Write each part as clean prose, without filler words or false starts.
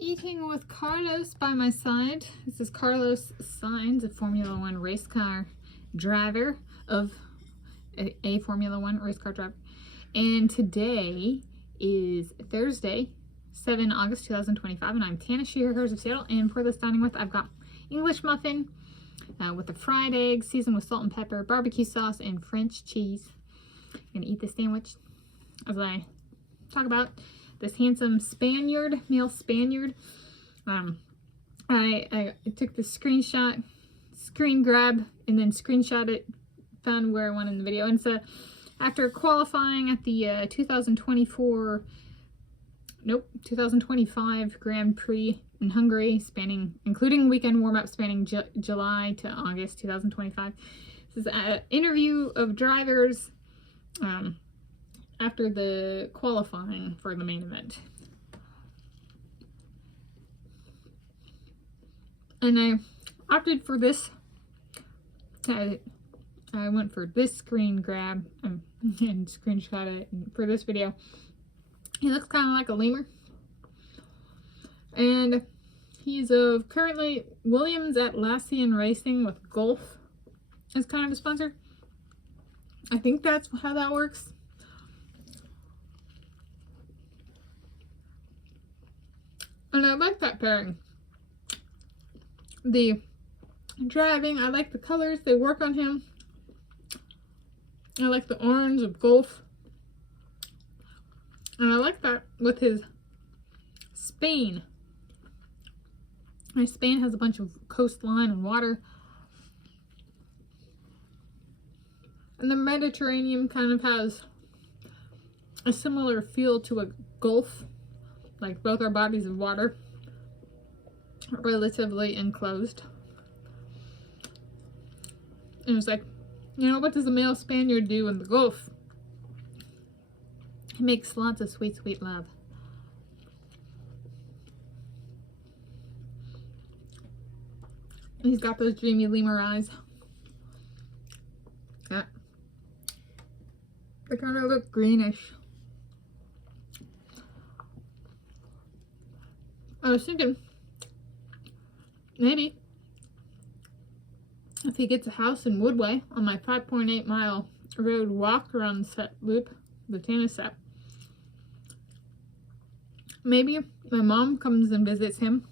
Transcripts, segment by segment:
eating with Carlos by my side. This is Carlos Sainz, a Formula One race car driver of a Formula One race car driver. And today is Thursday, 7 August 2025, and I'm Tanis, hers of Seattle. And for this dining with, I've got English muffin with a fried egg, seasoned with salt and pepper, barbecue sauce, and French cheese. I'm gonna eat the sandwich as I talk about this handsome Spaniard, male Spaniard. I took the screen grab, and then screenshot it, found where I wanted in the video. And so after qualifying at the 2025 Grand Prix in Hungary, including weekend warm-up spanning July to August 2025. This is an interview of drivers after the qualifying for the main event. And I opted for this. I went for this screen grab and screenshot it for this video. He looks kind of like a lemur. And he's currently Williams Atlassian Racing with Golf as kind of a sponsor. I think that's how that works. And I like that pairing. The driving, I like the colors, they work on him. I like the orange of Golf. And I like that with his Spain. Spain has a bunch of coastline and water. And the Mediterranean kind of has a similar feel to a Gulf. Like both our bodies of water, relatively enclosed. And it's like, you know, what does a male Spaniard do in the Gulf? He makes lots of sweet, sweet love. He's got those dreamy lemur eyes. Yeah. They kind of look greenish. I was thinking, maybe, if he gets a house in Woodway on my 5.8 mile road walk around the set loop, the Tanis set, maybe my mom comes and visits him.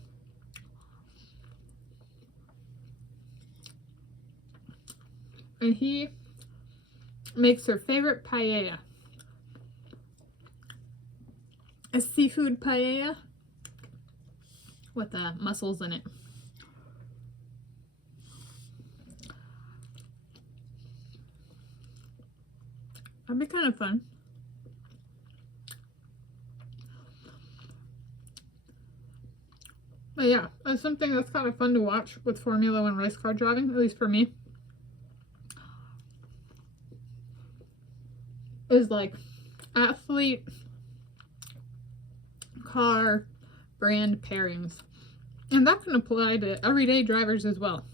And he makes her favorite paella. A seafood paella with mussels in it. That'd be kind of fun. But yeah, it's something that's kind of fun to watch with Formula One race car driving, at least for me. Is like athlete car brand pairings. And that can apply to everyday drivers as well.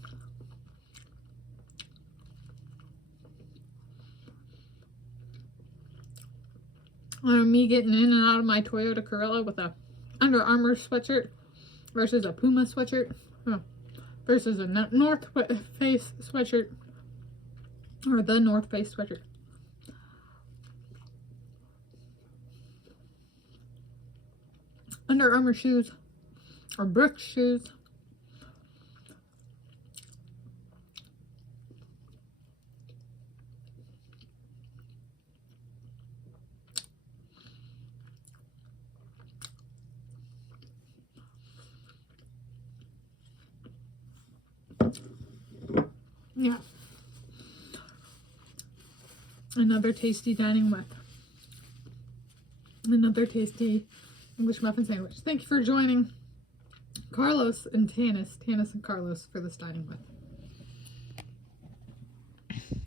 Me getting in and out of my Toyota Corolla with a Under Armour sweatshirt versus a Puma sweatshirt, versus a North Face sweatshirt, or the North Face sweatshirt. Under Armour shoes, or Brooks shoes. Yeah. Another tasty dining with. Another tasty English muffin sandwich. Thank you for joining Carlos and Tanis and Carlos for this dining with.